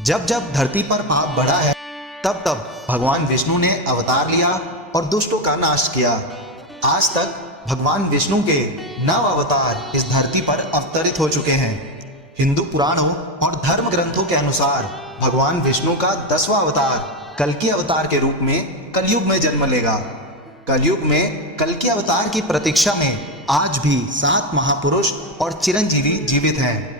जब जब धरती पर पाप बढ़ा है, तब तब भगवान विष्णु ने अवतार लिया और दुष्टों का नाश किया। आज तक भगवान विष्णु के 9 अवतार इस धरती पर अवतरित हो चुके हैं। हिंदू पुराणों और धर्म ग्रंथों के अनुसार भगवान विष्णु का 10वां अवतार कल्कि अवतार के रूप में कलयुग में जन्म लेगा। कलयुग में कल्कि अवतार की प्रतीक्षा में आज भी 7 महापुरुष और चिरंजीवी जीवित हैं।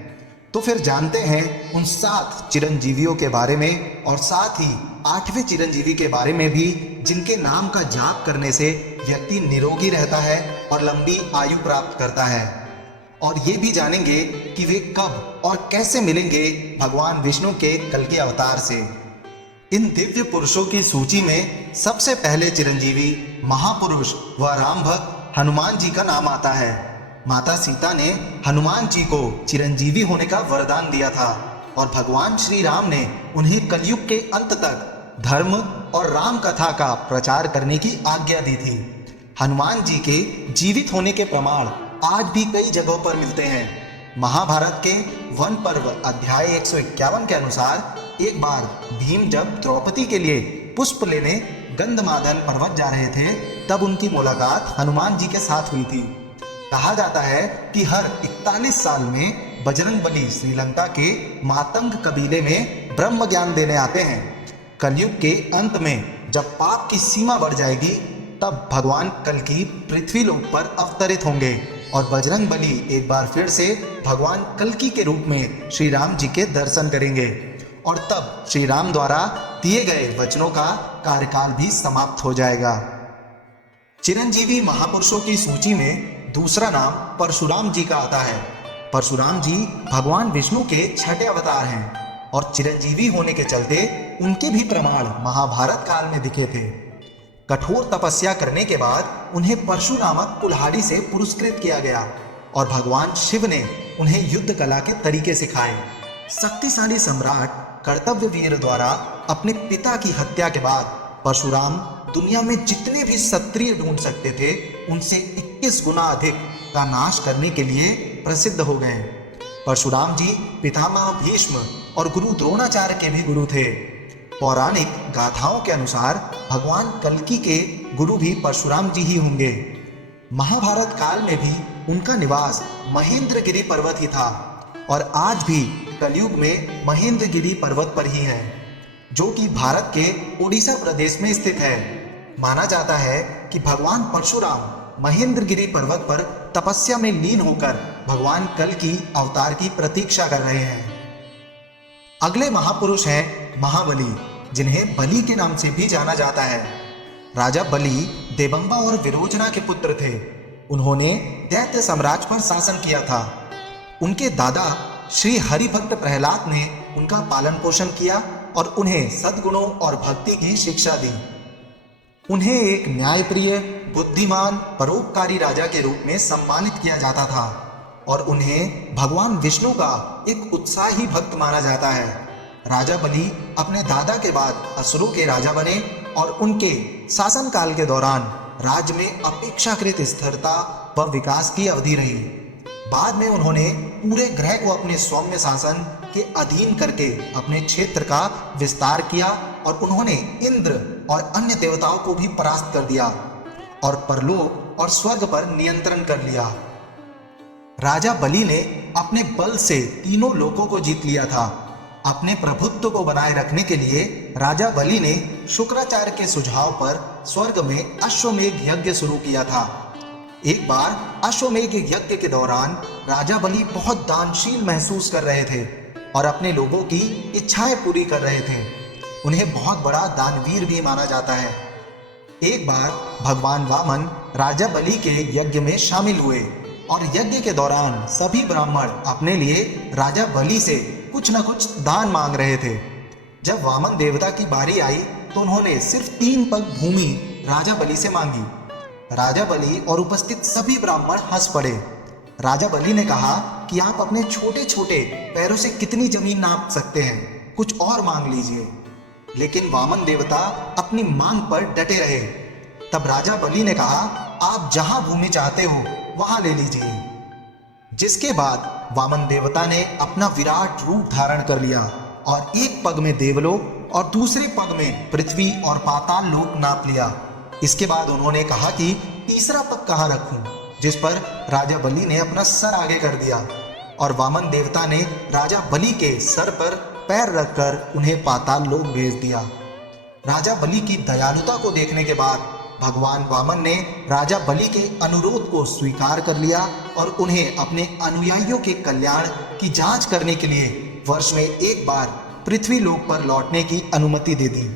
तो फिर जानते हैं उन 7 चिरंजीवियों के बारे में और साथ ही 8वें चिरंजीवी के बारे में भी, जिनके नाम का जाप करने से व्यक्ति निरोगी रहता है और लंबी आयु प्राप्त करता है। और ये भी जानेंगे कि वे कब और कैसे मिलेंगे भगवान विष्णु के कल्कि अवतार से। इन दिव्य पुरुषों की सूची में सबसे पहले चिरंजीवी महापुरुष व राम भक्त हनुमान जी का नाम आता है। माता सीता ने हनुमान जी को चिरंजीवी होने का वरदान दिया था और भगवान श्री राम ने उन्हें कलयुग के अंत तक धर्म और राम कथा का प्रचार करने की आज्ञा दी थी। हनुमान जी के जीवित होने के प्रमाण आज भी कई जगहों पर मिलते हैं। महाभारत के वन पर्व अध्याय 151 के अनुसार एक बार भीम जब द्रौपदी के लिए पुष्प लेने गंधमादन पर्वत जा रहे थे, तब उनकी मुलाकात हनुमान जी के साथ हुई थी। कहा जाता है कि हर 41 साल में बजरंगबली श्रीलंका के मातंग कबीले में ब्रह्म ज्ञान देने आते हैं। कलयुग के अंत में जब पाप की सीमा बढ़ जाएगी, तब भगवान कल्कि पृथ्वी लोक पर अवतरित होंगे और बजरंगबली एक बार फिर से भगवान कल्कि के रूप में श्री राम जी के दर्शन करेंगे और तब श्री राम द्वारा दिए गए वचनों का कार्यकाल भी समाप्त हो जाएगा। चिरंजीवी महापुरुषों की सूची में दूसरा नाम परशुराम जी का आता है। परशुराम जी भगवान विष्णु के 6ठे अवतार हैं और चिरंजीवी होने के चलते उनके भी प्रमाण महाभारत काल में दिखे थे। कठोर तपस्या करने के बाद उन्हें परशु नामक कुल्हाड़ी से पुरस्कृत किया गया और भगवान शिव ने उन्हें युद्ध कला के तरीके सिखाए। शक्तिशाली सम्राट कर्तव्यवीर द्वारा अपने पिता की हत्या के बाद परशुराम दुनिया में जितने भी क्षत्रिय ढूंढ सकते थे, उनसे 21 गुना अधिक का नाश करने के लिए प्रसिद्ध हो गए। परशुराम जी पितामह भीष्म और गुरु द्रोणाचार्य के भी गुरु थे। पौराणिक गाथाओं के अनुसार भगवान कल्कि के गुरु भी परशुराम जी ही होंगे। महाभारत काल में भी उनका निवास महेंद्रगिरी पर्वत ही था और आज भी कलयुग में महेंद्रगिरी पर्वत पर ही है, जो कि भारत के ओडिशा प्रदेश में स्थित है। माना जाता है कि भगवान परशुराम महेंद्रगिरी पर्वत पर तपस्या में लीन होकर भगवान कल्कि अवतार की प्रतीक्षा कर रहे हैं। अगले महापुरुष हैं महाबली, जिन्हें बलि के नाम से भी जाना जाता है। राजा बलि देवंबा और विरोचना के पुत्र थे। उन्होंने दैत्य साम्राज्य पर शासन किया था। उनके दादा श्री हरिभक्त प्रहलाद ने उनका पालन पोषण किया और उन्हें सद्गुणों और भक्ति की शिक्षा दी। उन्हें एक न्यायप्रिय, बुद्धिमान, परोपकारी राजा के रूप में सम्मानित किया जाता था और उन्हें भगवान विष्णु का एक उत्साही भक्त माना जाता है। राजा बलि अपने दादा के बाद असुरों के राजा बने और उनके शासनकाल के दौरान राज्य में अपेक्षाकृत स्थिरता व विकास की अवधि रही। बाद में उन्होंने पूरे ग्रह को अपने सौम्य शासन के अधीन करके अपने क्षेत्र का विस्तार किया और उन्होंने इंद्र और अन्य देवताओं को भी परास्त कर दिया और परलोक और स्वर्ग पर नियंत्रण कर लिया। राजा बलि ने अपने बल से तीनों लोकों को जीत लिया था। अपने प्रभुत्व को बनाए रखने के लिए राजा बलि ने शुक्राचार्य के सुझाव पर स्वर्ग में अश्वमेघ यज्ञ शुरू किया था। एक बार अश्वमेघ यज्ञ के दौरान राजा बलि बहुत दानशील महसूस कर रहे थे और अपने लोगों की इच्छाएं पूरी कर रहे थे। उन्हें बहुत बड़ा दानवीर भी माना जाता है। एक बार भगवान वामन राजा बलि के यज्ञ में शामिल हुए और यज्ञ के दौरान सभी ब्राह्मण अपने लिए राजा बलि से कुछ न कुछ दान मांग रहे थे। जब वामन देवता की बारी आई तो उन्होंने सिर्फ 3 पग भूमि राजा बलि से मांगी। राजा बलि और उपस्थित सभी ब्राह्मण हंस पड़े। राजा बलि ने कहा कि आप अपने छोटे छोटे पैरों से कितनी जमीन नाप सकते हैं, कुछ और मांग लीजिए। लेकिन वामन देवता अपनी मांग पर डटे रहे। तब राजा बलि ने कहा, आप जहां भूमि चाहते हो वहां ले लीजिए। जिसके बाद वामन देवता ने अपना विराट रूप धारण कर लिया और एक पग में देवलोक और दूसरे पग में पृथ्वी और पाताल लोक नाप लिया। इसके बाद उन्होंने कहा कि तीसरा पग कहाँ रखूं, जिस पर राजा बलि ने अपना सर आगे कर दिया और वामन देवता ने राजा बलि के सर पर पैर रखकर उन्हें पाताल लोक भेज दिया। राजा बलि की दयालुता को देखने के बाद भगवान वामन ने राजा बलि के अनुरोध को स्वीकार कर लिया और उन्हें अपने अनुयायियों के कल्याण की जांच करने के लिए वर्ष में एक बार पृथ्वी लोक पर लौटने की अनुमति दे दी।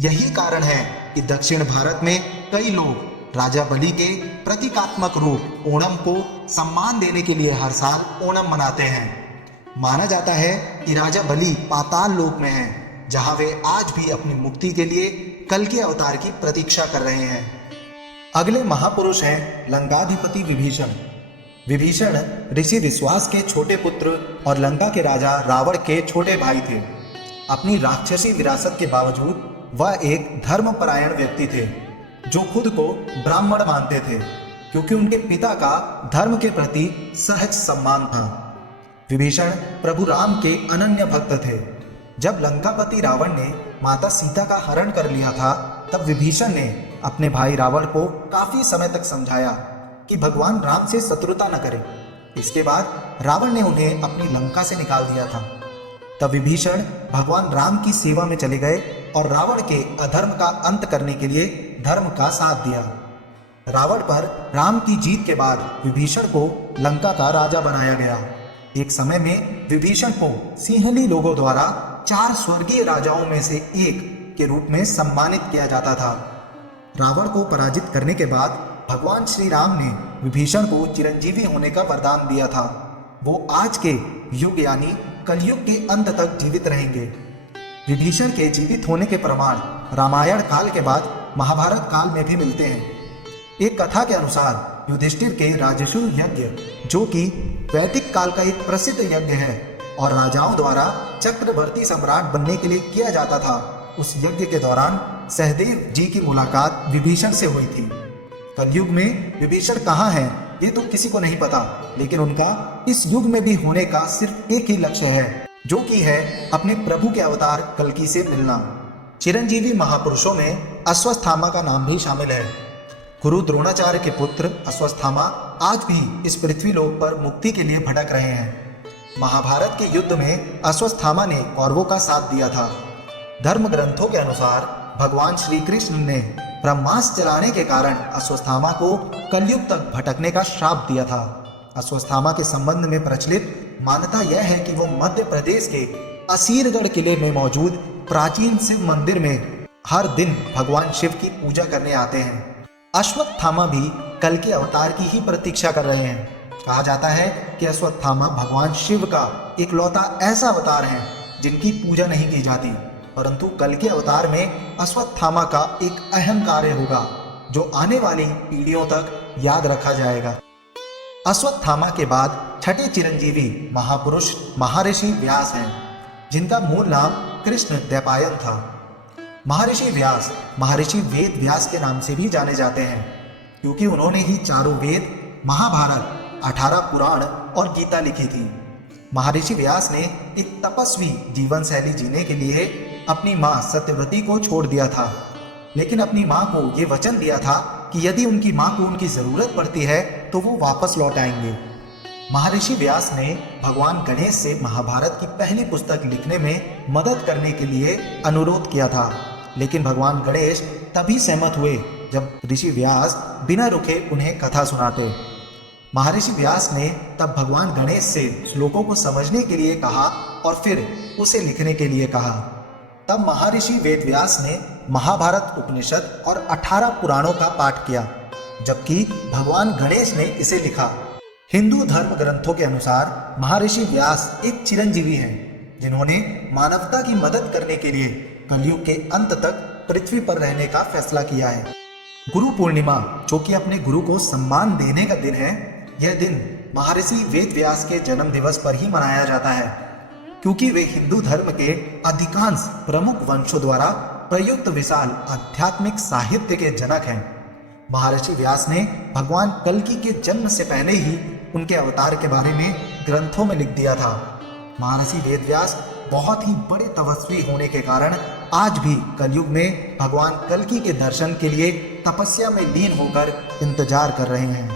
यही कारण है कि दक्षिण भारत में कई लोग राजा बलि के प्रतीकात्मक रूप ओणम को सम्मान देने के लिए हर साल ओणम मनाते हैं। माना जाता है कि राजा बलि पाताल लोक में हैं, जहां वे आज भी अपनी मुक्ति के लिए कल्कि अवतार की प्रतीक्षा कर रहे हैं। अगले महापुरुष हैं लंकाधिपति विभीषण। विभीषण ऋषि विश्वास के छोटे पुत्र और लंका के राजा रावण के छोटे भाई थे। अपनी राक्षसी विरासत के बावजूद वह एक धर्मपरायण व्यक्ति थे, जो खुद को ब्राह्मण मानते थे, क्योंकि उनके पिता का धर्म के प्रति सहज सम्मान था। विभीषण प्रभु राम के अनन्य भक्त थे। जब लंकापति रावण ने माता सीता का हरण कर लिया था, तब विभीषण ने अपने भाई रावण को काफी समय तक समझाया कि भगवान राम से शत्रुता न करे। इसके बाद रावण ने उन्हें अपनी लंका से निकाल दिया था। तब विभीषण भगवान राम की सेवा में चले गए और रावण के अधर्म का अंत करने के लिए धर्म का साथ दिया। रावण पर राम की जीत के बाद विभीषण को लंका का राजा बनाया गया। एक समय में विभीषण को सिंहली लोगों द्वारा 4 स्वर्गीय राजाओं में से एक के रूप में सम्मानित किया जाता था। रावण को पराजित करने के बाद भगवान श्री राम ने विभीषण को चिरंजीवी होने का वरदान दिया था। वो आज के युग यानी कलयुग के अंत तक जीवित रहेंगे। विभीषण के जीवित होने के प्रमाण रामायण काल के बाद महाभारत काल में भी मिलते हैं। एक कथा के अनुसार युधिष्ठिर के राजसूय यज्ञ, जो कि वैदिक काल का एक प्रसिद्ध यज्ञ है और राजाओं द्वारा चक्रवर्ती सम्राट बनने के लिए किया जाता था, उस यज्ञ के दौरान सहदेव जी की मुलाकात विभीषण से हुई थी। कलयुग में विभीषण कहाँ हैं ये तो किसी को नहीं पता, लेकिन उनका इस युग में भी होने का सिर्फ एक ही लक्ष्य है, जो कि है अपने प्रभु के अवतार कल्कि से मिलना। चिरंजीवी महापुरुषों में अश्वत्थामा का नाम भी शामिल है। गुरु द्रोणाचार्य के पुत्र अश्वत्थामा आज भी इस पृथ्वी लोक पर मुक्ति के लिए भटक रहे हैं। महाभारत के युद्ध में अश्वत्थामा ने कौरवों का साथ दिया था। धर्म ग्रंथों के अनुसार भगवान श्री कृष्ण ने ब्रह्मास्त्र चलाने के कारण अश्वत्थामा को कलयुग तक भटकने का श्राप दिया था। अश्वत्थामा के संबंध में प्रचलित मान्यता यह है कि वो मध्य प्रदेश के असीरगढ़ किले में मौजूद प्राचीन शिव मंदिर में हर दिन भगवान शिव की पूजा करने आते हैं। अश्वत्थामा भी कल्कि अवतार की ही प्रतीक्षा कर रहे हैं। कहा जाता है कि अश्वत्थामा भगवान शिव का इकलौता ऐसा अवतार है जिनकी पूजा नहीं की जाती, परंतु कल्कि अवतार में अश्वत्थामा का एक अहम कार्य होगा जो आने वाली पीढ़ियों तक याद रखा जाएगा। अश्वत्थामा के बाद छठे चिरंजीवी महापुरुष महर्षि व्यास हैं, जिनका मूल नाम कृष्ण द्वैपायन था। महर्षि व्यास महर्षि वेद व्यास के नाम से भी जाने जाते हैं, क्योंकि उन्होंने ही चारों वेद, महाभारत, 18 पुराण और गीता लिखी थी। महर्षि व्यास ने एक तपस्वी जीवन शैली जीने के लिए अपनी मां सत्यवती को छोड़ दिया था, लेकिन अपनी मां को ये वचन दिया था कि यदि उनकी मां को उनकी जरूरत पड़ती है तो वो वापस लौट आएंगे। महर्षि व्यास ने भगवान गणेश से महाभारत की पहली पुस्तक लिखने में मदद करने के लिए अनुरोध किया था, लेकिन भगवान गणेश तभी सहमत हुए जब ऋषि व्यास बिना रुके उन्हें कथा सुनाते। महर्षि व्यास ने तब भगवान गणेश से श्लोकों को समझने के लिए कहा और फिर उसे लिखने के लिए कहा। तब महर्षि वेदव्यास ने महाभारत, उपनिषद और 18 पुराणों का पाठ किया, जबकि भगवान गणेश ने इसे लिखा। हिंदू धर्म ग्रंथों के अनुसार महर्षि व्यास एक चिरंजीवी हैं, जिन्होंने मानवता की मदद करने के लिए कलयुग के अंत तक पृथ्वी पर रहने का फैसला किया है। गुरु पूर्णिमा, जो कि अपने गुरु को सम्मान देने का दिन है, यह दिन महर्षि वेदव्यास के जन्म दिवस पर ही मनाया जाता है, क्योंकि वे हिंदू धर्म के अधिकांश प्रमुख वंशों द्वारा प्रयुक्त विशाल आध्यात्मिक साहित्य के जनक हैं। महर्षि व्यास ने भगवान कल्कि के जन्म से पहले ही उनके अवतार के बारे में ग्रंथों में लिख दिया था। महर्षि वेदव्यास बहुत ही बड़े तपस्वी होने के कारण आज भी कलयुग में भगवान कल्कि के दर्शन के लिए तपस्या में लीन होकर इंतजार कर रहे हैं।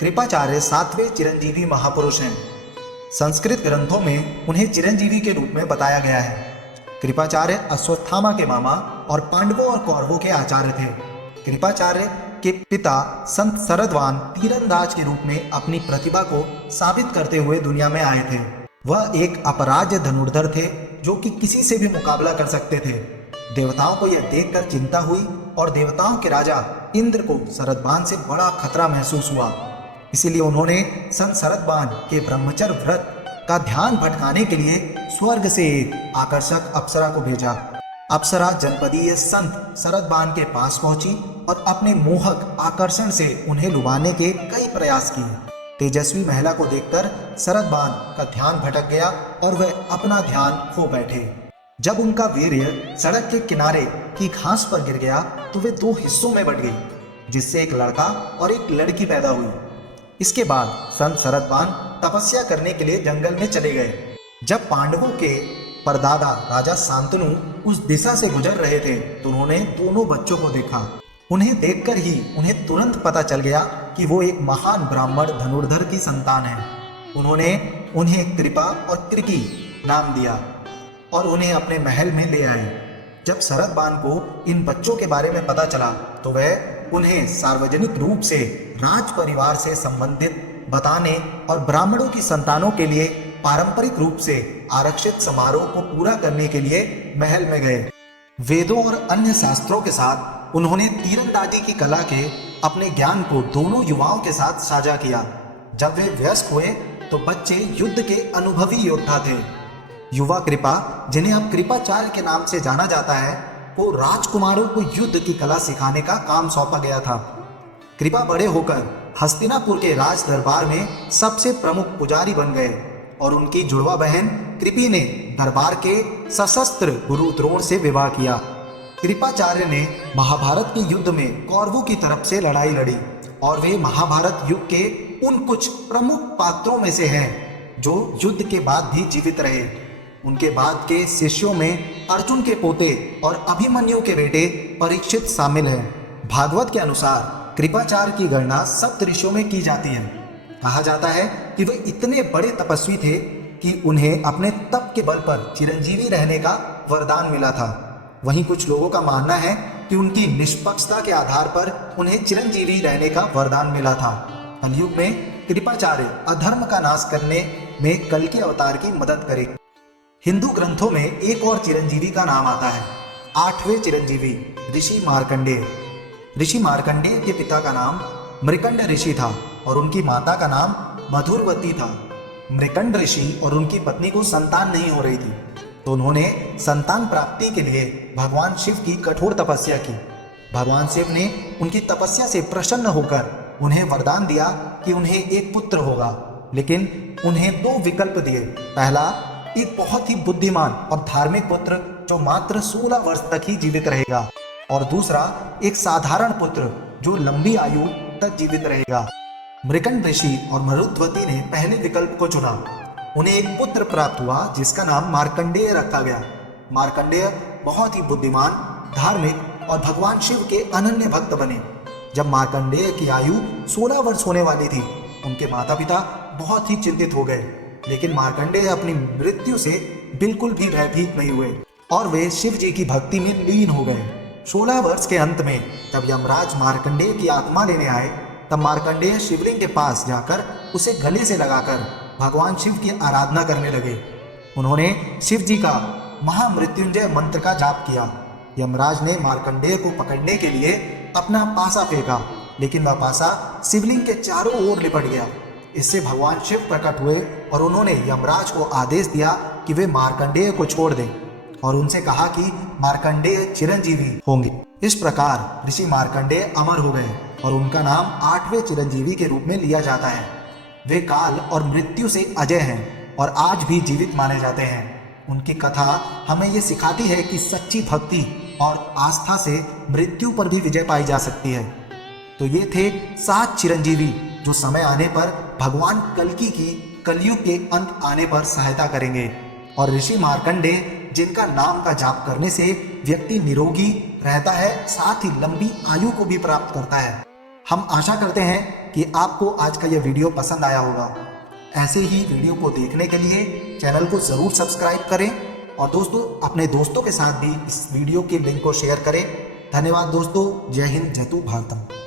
कृपाचार्य 7वें चिरंजीवी महापुरुष हैं। संस्कृत ग्रंथों में उन्हें चिरंजीवी के रूप में बताया गया है। कृपाचार्य अश्वत्थामा के मामा और पांडवों और कौरवों के आचार्य थे। कृपाचार्य के पिता संत शरदवान तीरंदाज के रूप में अपनी प्रतिभा को साबित करते हुए दुनिया में आए थे। वह एक अपराज्य धनुर्धर थे जो कि किसी से भी मुकाबला कर सकते थे। देवताओं को यह देखकर चिंता हुई और देवताओं के राजा इंद्र को शरदबान से बड़ा खतरा महसूस हुआ। इसीलिए उन्होंने संत शरदबान के ब्रह्मचर्य व्रत का ध्यान भटकाने के लिए स्वर्ग से एक आकर्षक अप्सरा को भेजा। अप्सरा जनपदीय संत शरदबान के पास पहुंची और अपने मोहक आकर्षण से उन्हें लुभाने के कई प्रयास किए। तेजस्वी महिला को देखकर शरदबान का ध्यान भटक गया और वह अपना ध्यान खो बैठे। जब उनका वीर्य सड़क के किनारे की घास पर गिर गया तो वे दो हिस्सों में बट गई, जिससे एक लड़का और एक लड़की पैदा हुई। इसके बाद संत शरदबान तपस्या करने के लिए जंगल में चले गए। जब पांडवों के परदादा राजा शांतनु उस दिशा से गुजर रहे थे तो उन्होंने दोनों बच्चों को देखा। उन्हें देखकर ही उन्हें तुरंत पता चल गया कि वो एक महान ब्राह्मण धनुर्धर की संतान है। उन्होंने उन्हें कृपा और कृति नाम दिया और उन्हें अपने महल में ले आए। जब शरदबान को इन बच्चों के बारे में पता चला तो वह उन्हें सार्वजनिक रूप से राज परिवार से संबंधित बताने और ब्राह्मणों की संतानों के लिए पारंपरिक रूप से आरक्षित समारोह को पूरा करने के लिए महल में गए। वेदों और अन्य शास्त्रों के साथ उन्होंने तीरंदाजी की कला के अपने ज्ञान को दोनों युवाओं के साथ साझा किया। जब वे वयस्क हुए तो बच्चे युद्ध के अनुभवी योद्धा थे। युवा कृपा, जिन्हें अब कृपाचार्य के नाम से जाना जाता है, को राजकुमारों को युद्ध की कला सिखाने का काम सौंपा गया था। कृपा बड़े होकर हस्तिनापुर के राज दरबार में सबसे प्रमुख पुजारी बन गए और उनकी जुड़वा बहन कृपी ने दरबार के सशस्त्र गुरु द्रोण से विवाह किया। कृपाचार्य ने महाभारत के युद्ध में कौरवों की तरफ से लड़ाई लड़ी और वे महाभारत युग के उन कुछ प्रमुख पात्रों में से हैं जो युद्ध के बाद भी जीवित रहे। उनके बाद के शिष्यों में अर्जुन के पोते और अभिमन्यु के बेटे परीक्षित शामिल हैं। भागवत के अनुसार कृपाचार्य की गणना सप्तऋषियों में की जाती है। कहा जाता है कि वे इतने बड़े तपस्वी थे कि उन्हें अपने तप के बल पर चिरंजीवी रहने का वरदान मिला था। वहीं कुछ लोगों का मानना है कि उनकी निष्पक्षता के आधार पर उन्हें चिरंजीवी रहने का वरदान मिला था। कलयुग में कृपाचार्य अधर्म का नाश करने में कल्कि अवतार की मदद करे। हिंदू ग्रंथों में एक और चिरंजीवी का नाम आता है, 8वें चिरंजीवी ऋषि मार्कंडेय। ऋषि मार्कंडेय के पिता का नाम मृकंड ऋषि था और उनकी माता का नाम मधुरवती था। मृकंड ऋषि और उनकी पत्नी को संतान नहीं हो रही थी, तो उन्होंने संतान प्राप्ति के लिए भगवान शिव की कठोर तपस्या की। भगवान शिव ने उनकी तपस्या से प्रसन्न होकर उन्हें वरदान दिया कि उन्हें एक पुत्र होगा, लेकिन उन्हें 2 विकल्प दिए। पहला, एक बहुत ही बुद्धिमान और धार्मिक पुत्र जो मात्र 16 वर्ष तक ही जीवित रहेगा, और दूसरा, एक साधारण पुत्र जो लंबी आयु तक जीवित रहेगा। मृकंड ऋषि और मरुद्वती ने पहले विकल्प को चुना। उन्हें एक पुत्र प्राप्त हुआ जिसका नाम मार्कंडेय रखा गया। मार्कंडेय बहुत ही बुद्धिमान, धार्मिक और भगवान शिव के अनन्य भक्त बने। जब मार्कंडेय की आयु 16 वर्ष होने वाली थी, उनके माता पिता बहुत ही चिंतित हो गए, लेकिन मार्कंडेय अपनी मृत्यु से बिल्कुल भी भयभीत नहीं हुए और वे शिव जी की भक्ति में लीन हो गए। 16 वर्ष के अंत में जब यमराज मार्कंडेय की आत्मा लेने आए, तब मार्कंडेय शिवलिंग के पास जाकर उसे गले से लगाकर भगवान शिव की आराधना करने लगे। उन्होंने शिव जी का महामृत्युंजय मंत्र का जाप किया। यमराज ने मार्कंडेय को पकड़ने के लिए अपना पासा फेंका, लेकिन वह पासा शिवलिंग के चारों ओर लिपट गया। इससे भगवान शिव प्रकट हुए और उन्होंने यमराज को आदेश दिया कि वे मार्कंडेय को छोड़ दें और उनसे कहा कि मार्कंडेय चिरंजीवी होंगे। इस प्रकार ऋषि मार्कंडेय अमर हो गए और उनका नाम 8वें चिरंजीवी के रूप में लिया जाता है। वे काल और मृत्यु से अजय हैं और आज भी जीवित माने जाते हैं। उनकी कथा हमें ये सिखाती है कि सच्ची भक्ति और आस्था से मृत्यु पर भी विजय पाई जा सकती है। तो ये थे 7 चिरंजीवी जो समय आने पर भगवान कल्कि की कलयुग के अंत आने पर सहायता करेंगे और ऋषि मार्कंडेय, जिनका नाम का जाप करने से व्यक्ति निरोगी रहता है, साथ ही लंबी आयु को भी प्राप्त करता है। हम आशा करते हैं कि आपको आज का यह वीडियो पसंद आया होगा। ऐसे ही वीडियो को देखने के लिए चैनल को जरूर सब्सक्राइब करें और दोस्तों अपने दोस्तों के साथ भी इस वीडियो के लिंक को शेयर करें। धन्यवाद दोस्तों। जय हिंद, जय भारतम।